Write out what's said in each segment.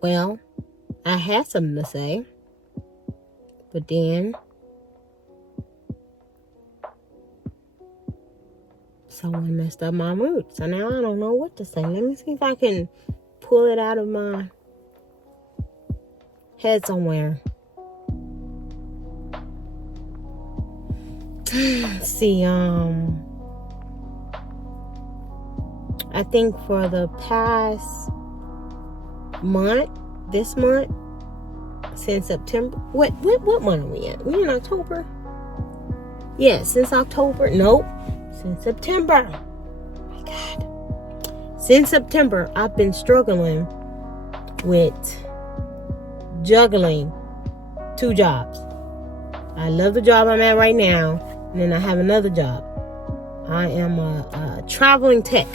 Well, I had something to say, but then someone messed up my mood. So now I don't know what to say. Let me see if I can pull it out of my head somewhere. Let's see, I think for the past month, this month, since September, what month are we in? We in October? Yeah, since October. Nope, since September. Oh my God. Since September, I've been struggling with juggling 2 jobs. I love the job I'm at right now, and then I have another job. I am a traveling tech.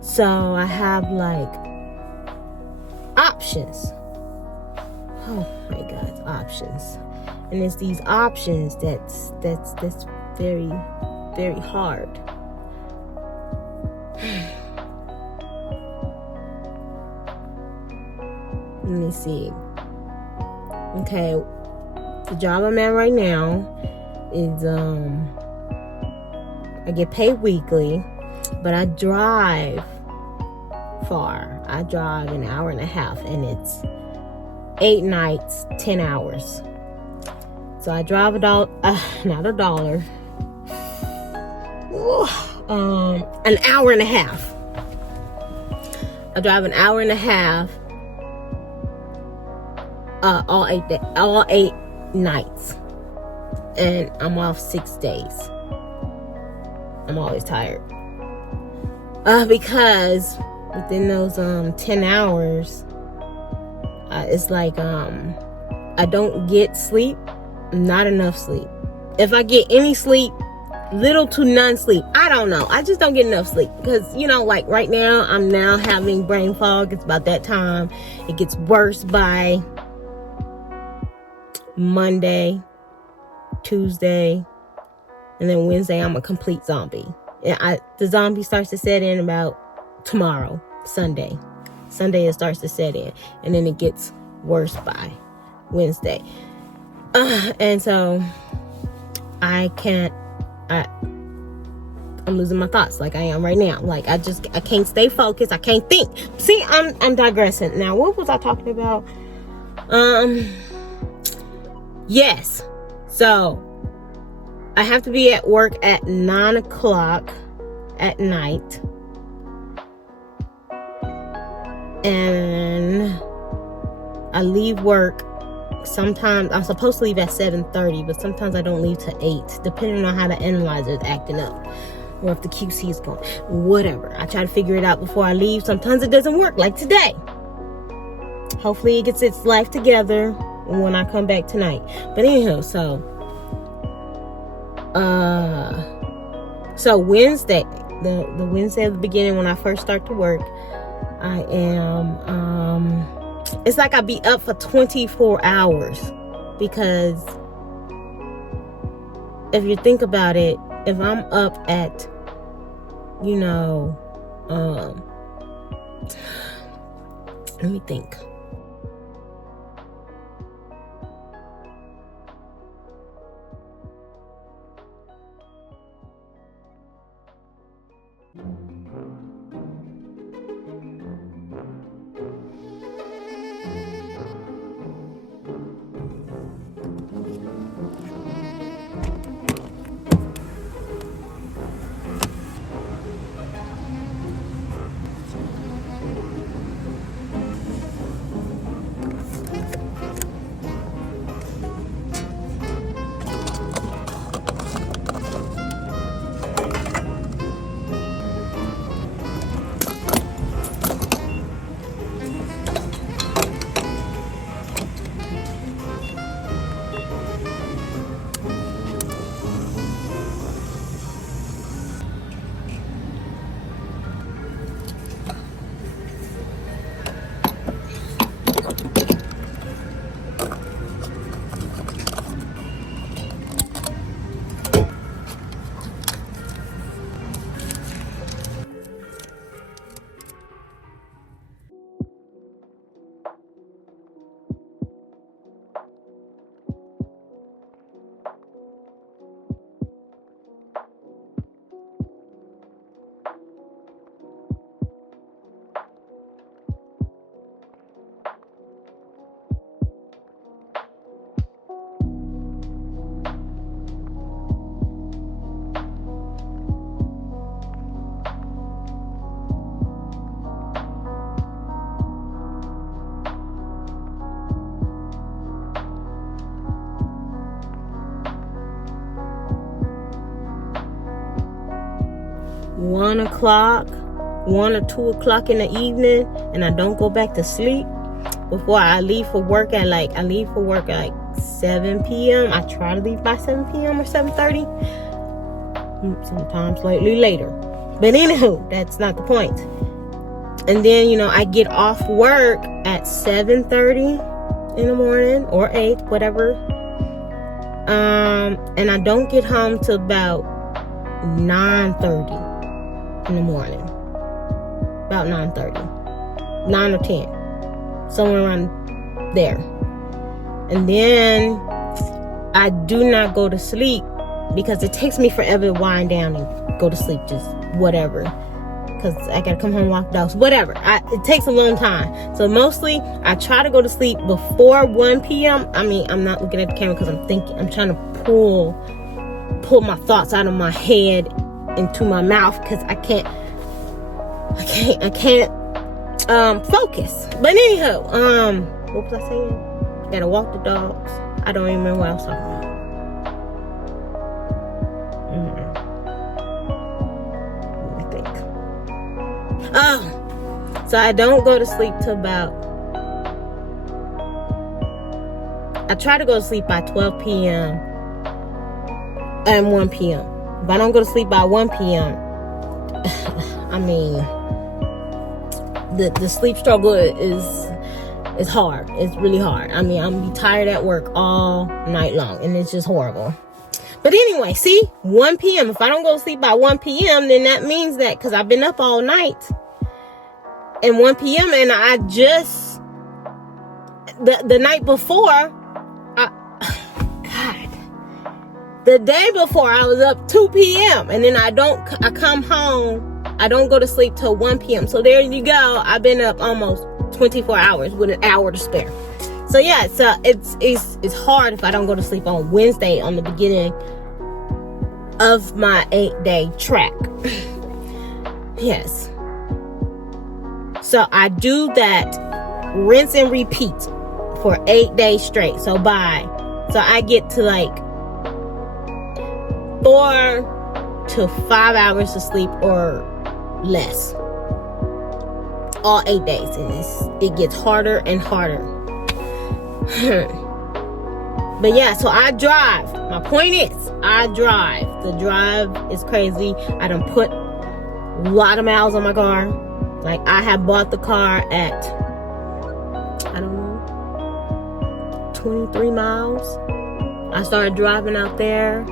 So I have like options. Oh my God, options. And it's these options that's very, very hard. Let me see. Okay, the job I'm at right now is I get paid weekly, but I drive far. I drive an hour and a half, and it's 8 nights, 10 hours. So I drive not a dollar, an hour and a half. I drive an hour and a half, all 8 nights, and I'm off 6 days. I'm always tired, because within those 10 hours, it's like I don't get sleep, not enough sleep. If I get any sleep, little to none sleep. I don't know. I just don't get enough sleep because, like right now, I'm now having brain fog. It's about that time. It gets worse by Monday, Tuesday, and then Wednesday, I'm a complete zombie. And the zombie starts to set in about tomorrow, Sunday. Sunday it starts to set in, and then it gets worse by Wednesday. And so I'm losing my thoughts like I am right now. Like I can't stay focused. I can't think. See, I'm digressing. Now, what was I talking about? Yes. So I have to be at work at 9 o'clock at night. And I leave work. Sometimes I'm supposed to leave at 7:30, but sometimes I don't leave till 8, depending on how the analyzer is acting up, or if the QC is going, whatever. I try to figure it out before I leave. Sometimes it doesn't work, like today. Hopefully it gets its life together when I come back tonight. But anyhow, so Wednesday, the Wednesday of the beginning when I first start to work, I am it's like I be up for 24 hours, because if you think about it, if I'm up at, let me think. 1 o'clock, 1 or 2 o'clock in the evening, and I don't go back to sleep before I leave for work at like 7 p.m. I try to leave by 7 p.m. or 7:30. Sometimes slightly later. But anywho, that's not the point. And then, you know, I get off work at 7:30 in the morning or 8, whatever. And I don't get home till about 9:30 in the morning. About 9:30. 9 or 10. Somewhere around there. And then I do not go to sleep because it takes me forever to wind down and go to sleep, just whatever. Because I gotta come home and walk the dogs, whatever. It takes a long time. So mostly I try to go to sleep before 1 p.m. I mean, I'm not looking at the camera because I'm trying to pull my thoughts out of my head into my mouth because I can't focus. But anyhow, what was I saying? Gotta walk the dogs. I don't even remember what I was talking about. Let me think. Oh, so I don't go to sleep till about, I try to go to sleep by 12 p.m. and 1 p.m. If I don't go to sleep by 1 p.m., I mean, the sleep struggle is hard. It's really hard. I mean, I'm be tired at work all night long, and it's just horrible. But anyway, see, 1 p.m. If I don't go to sleep by 1 p.m., then that means that because I've been up all night, and 1 p.m. and I just the night before, the day before I was up 2 p.m. and then I come home. I don't go to sleep till 1 p.m. So there you go. I've been up almost 24 hours with an hour to spare. So yeah, so it's hard if I don't go to sleep on Wednesday on the beginning of my 8-day track. Yes. So I do that rinse and repeat for 8 days straight. So I get to like 4 to 5 hours of sleep or less all 8 days, and it gets harder and harder. But yeah, so I drive. My point is, I drive. The drive is crazy. I done put a lot of miles on my car. Like, I have bought the car at, I don't know, 23 miles. I started driving out there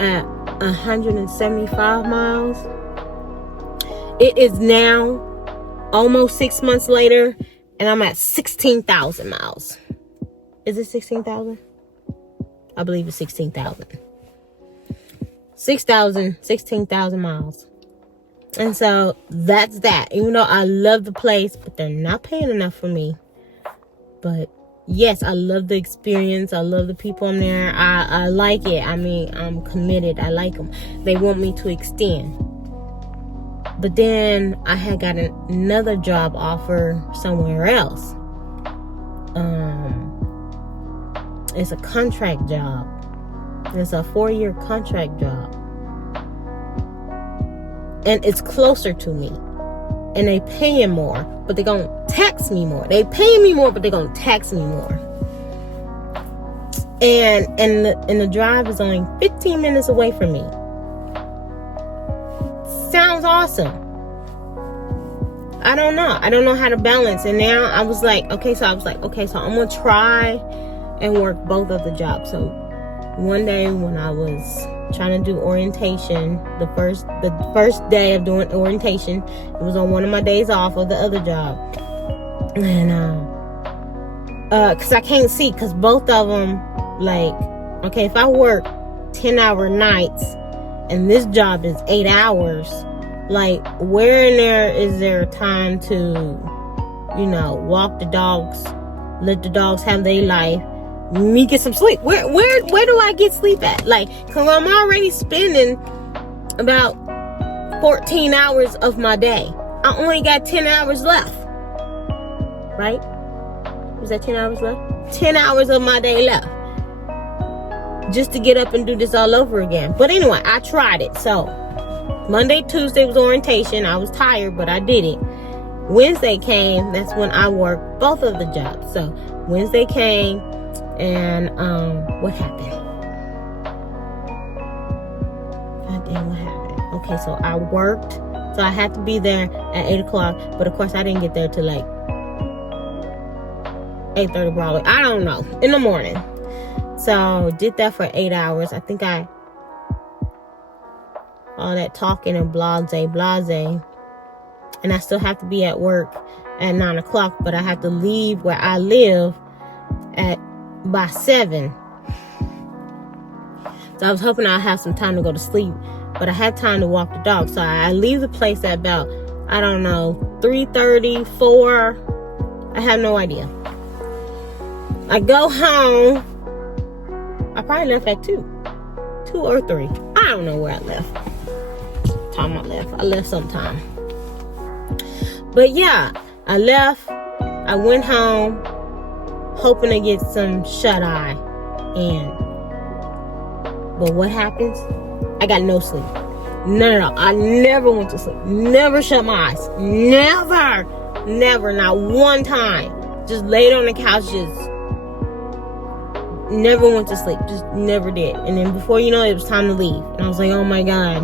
at 175 miles. It is now almost 6 months later, and I'm at 16,000 miles. Is it 16,000? I believe it's 16,000. 16,000 miles. And so that's that. Even though I love the place, but they're not paying enough for me. But yes, I love the experience. I love the people in there. I like it. I mean, I'm committed. I like them. They want me to extend. But then I had got another job offer somewhere else. It's a contract job. It's a 4-year contract job. And it's closer to me. And they paying more, but they're going to tax me more. They pay me more, but they're going to tax me more. And the drive is only 15 minutes away from me. Sounds awesome. I don't know how to balance. And now I was like, okay, so I'm going to try and work both of the jobs. So one day when I was trying to do orientation, the first day of doing orientation, it was on one of my days off of the other job. And because I can't see, because both of them, like, okay, if I work 10-hour nights and this job is 8 hours, like, where in there is there time to, you know, walk the dogs, let the dogs have their life, me get some sleep? Where do I get sleep at? Like, because I'm already spending about 14 hours of my day. I only got 10 hours left. Right? Was that 10 hours left? 10 hours of my day left. Just to get up and do this all over again. But anyway, I tried it. So Monday, Tuesday was orientation. I was tired, but I did it. Wednesday came. That's when I worked both of the jobs. So Wednesday came, and what happened? God damn, what happened? Okay, so I worked. So I had to be there at 8 o'clock. But of course, I didn't get there till like 8:30 Broadway. I don't know. In the morning. So did that for 8 hours. I think all that talking and blase. And I still have to be at work at 9 o'clock. But I have to leave where I live by 7. So I was hoping I'd have some time to go to sleep. But I had time to walk the dog. So I leave the place at about, I don't know, 3:30, 4. I have no idea. I go home. I probably left at 2 or 3. I don't know where I left. Time I left sometime. But yeah, I left. I went home hoping to get some shut-eye in. But what happens? I got no sleep. No. I never went to sleep. Never shut my eyes. Never. Not one time. Just laid on the couch, just never went to sleep. Just never did. And then before you know it, it was time to leave. And I was like, oh my God.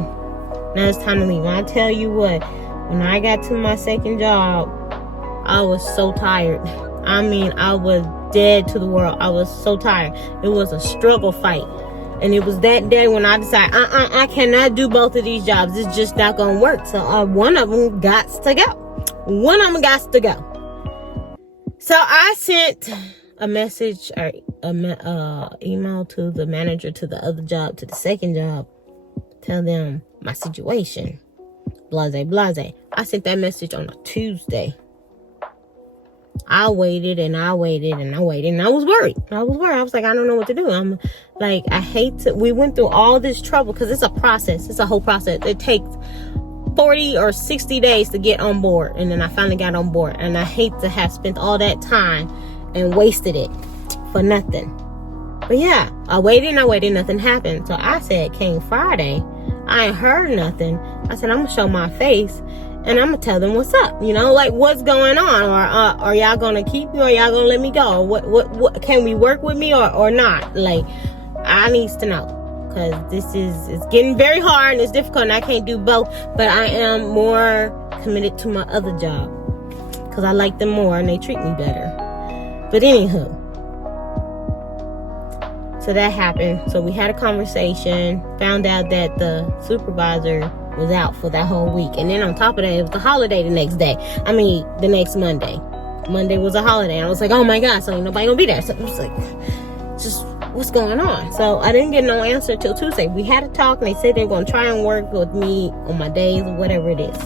Now it's time to leave. And I tell you what, when I got to my second job, I was so tired. I mean, I was dead to the world. I was so tired. It was a struggle fight. And it was that day when I decided, I cannot do both of these jobs. It's just not going to work. So one of them got to go. So I sent a message or email to the manager to the other job, to the second job. Tell them my situation. Blase. I sent that message on a Tuesday. I waited and I waited. And I was worried. I was like, I don't know what to do. I'm like, we went through all this trouble because it's a process. It's a whole process. It takes 40 or 60 days to get on board. And then I finally got on board. And I hate to have spent all that time and wasted it for nothing. But yeah, I waited, nothing happened. So I said, came Friday, I ain't heard nothing. I said, I'm gonna show my face and I'm gonna tell them what's up. You know, like what's going on, or are y'all gonna keep me, or y'all gonna let me go? What can we work with me or not? Like, I needs to know, because it's getting very hard and it's difficult and I can't do both. But I am more committed to my other job because I like them more and they treat me better. But anywho, so that happened. So we had a conversation, found out that the supervisor was out for that whole week. And then on top of that, it was the holiday the next day. I mean, the next Monday. Monday was a holiday. And I was like, oh my God, so ain't nobody gonna be there. So it was like, just what's going on? So I didn't get no answer till Tuesday. We had a talk and they said they were gonna try and work with me on my days or whatever it is.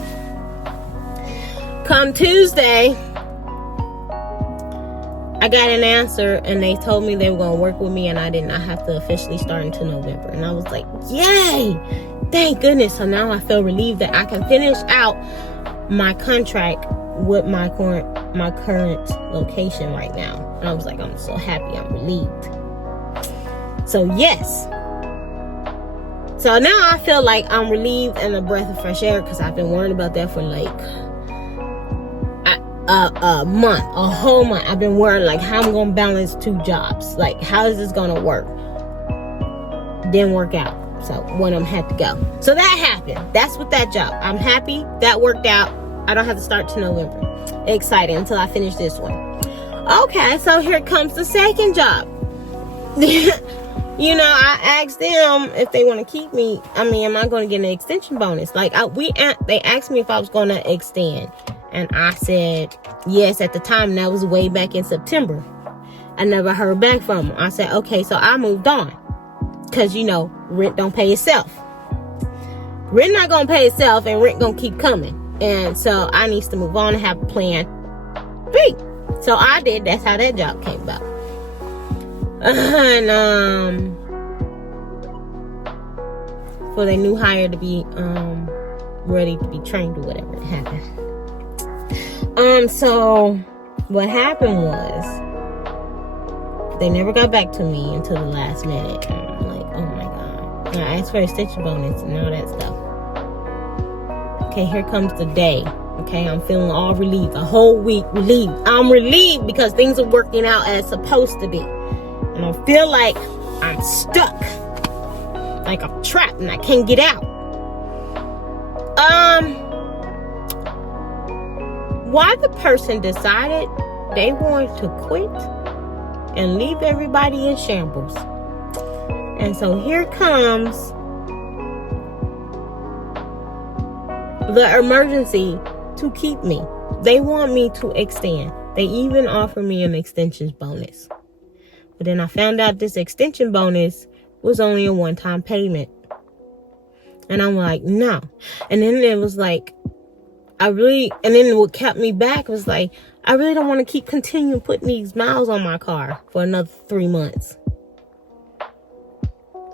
Come Tuesday, I got an answer and they told me they were going to work with me and I did not have to officially start until November. And I was like, yay! Thank goodness. So now I feel relieved that I can finish out my contract with my current location right now. And I was like, I'm so happy. I'm relieved. So yes. So now I feel like I'm relieved and a breath of fresh air, because I've been worried about that for like a month, a whole month. I've been worried like how I'm gonna balance 2 jobs. Like, how is this gonna work? Didn't work out. So one of them had to go. So that happened. That's with that job. I'm happy that worked out. I don't have to start till November. Excited until I finish this one. Okay, so here comes the second job. You know, I asked them if they want to keep me. I mean, am I going to get an extension bonus? Like, they asked me if I was going to extend. And I said yes at the time. That was way back in September. I never heard back from them. I said, okay, so I moved on. Because, you know, rent don't pay itself. Rent not going to pay itself, and rent going to keep coming. And so I needs to move on and have a plan B. So I did. That's how that job came about. And for the new hire to be ready to be trained or whatever happened. So what happened was they never got back to me until the last minute. And I'm like, oh my God. And I asked for extension bonus and all that stuff. Okay, here comes the day. Okay, I'm feeling all relieved. A whole week relieved. I'm relieved because things are working out as supposed to be. And I feel like I'm stuck. Like I'm trapped and I can't get out. Why the person decided they wanted to quit and leave everybody in shambles. And so here comes the emergency to keep me. They want me to extend. They even offer me an extension bonus. But then I found out this extension bonus was only a one-time payment. And I'm like, no. And then it was like, and then what kept me back was like, I really don't want to keep continuing putting these miles on my car for another 3 months.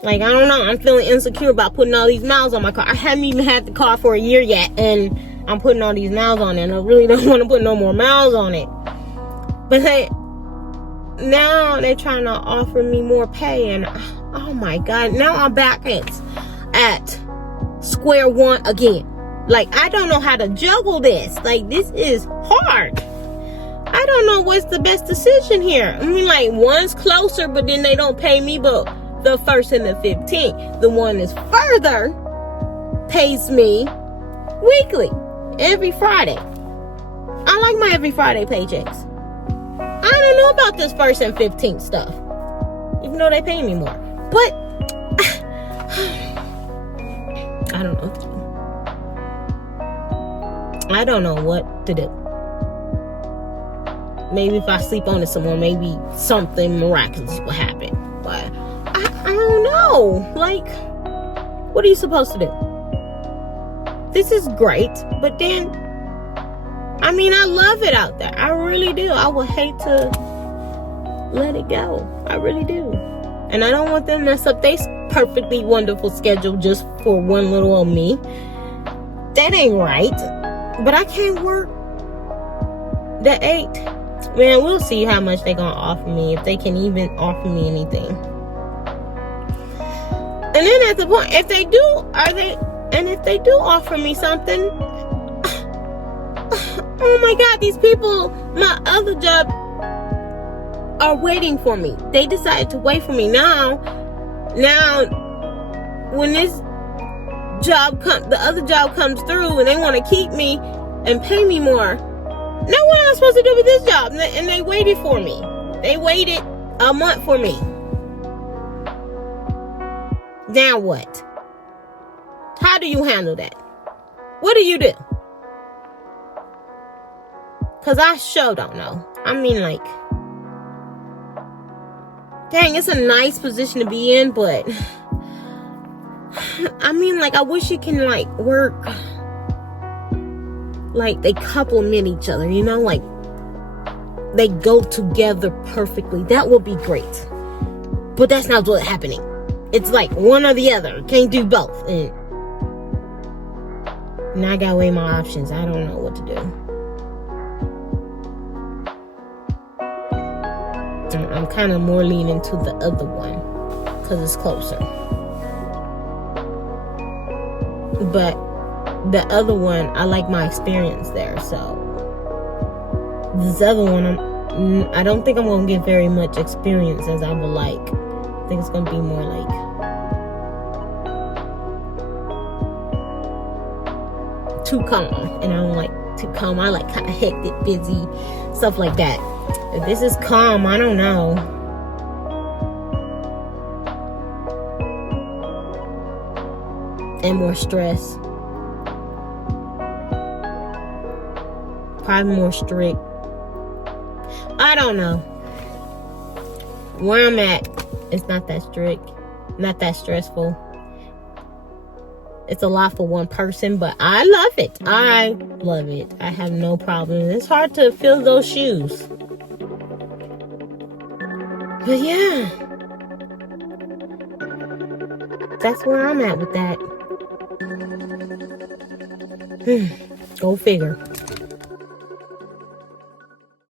Like, I don't know. I'm feeling insecure about putting all these miles on my car. I haven't even had the car for a year yet, and I'm putting all these miles on it, and I really don't want to put no more miles on it. But now they're trying to offer me more pay, and oh my God, now I'm back at square one again. Like, I don't know how to juggle this. Like, this is hard. I don't know what's the best decision here. I mean, like, one's closer, but then they don't pay me but the 1st and the 15th. The one is further pays me weekly, every Friday. I like my every Friday paychecks. I don't know about this 1st and 15th stuff, even though they pay me more. But I don't know. I don't know what to do. Maybe if I sleep on it some more, maybe something miraculous will happen. But I don't know. Like, what are you supposed to do? This is great, but then, I mean, I love it out there. I really do. I would hate to let it go. I really do. And I don't want them to mess up their perfectly wonderful schedule just for one little old me. That ain't right. But I can't work the 8. Man, we'll see how much they're gonna offer me, if they can even offer me anything. And then at the point, if they do offer me something, oh my God, these people, my other job, are waiting for me. They decided to wait for me. Now, when this the other job comes through and they want to keep me and pay me more, now what am I supposed to do with this job? And they waited for me. They waited a month for me. Now what? How do you handle that? What do you do? Because I sure don't know. I mean, like, dang, it's a nice position to be in, but I mean, like, I wish you can, like, work, like, they complement each other, you know, like, they go together perfectly. That would be great. But that's not what's happening. It's like one or the other. Can't do both. And I gotta weigh my options. I don't know what to do. I'm kind of more leaning to the other one because it's closer. But the other one, I like my experience there. So this other one, I don't think I'm going to get very much experience as I would like. I think it's going to be more like too calm. And I don't like too calm. I like kind of hectic, busy, stuff like that. If this is calm, I don't know. And more stress. Probably more strict. I don't know. Where I'm at, it's not that strict. Not that stressful. It's a lot for one person, but I love it. I love it. I have no problem. It's hard to fill those shoes. But yeah. That's where I'm at with that. Go figure.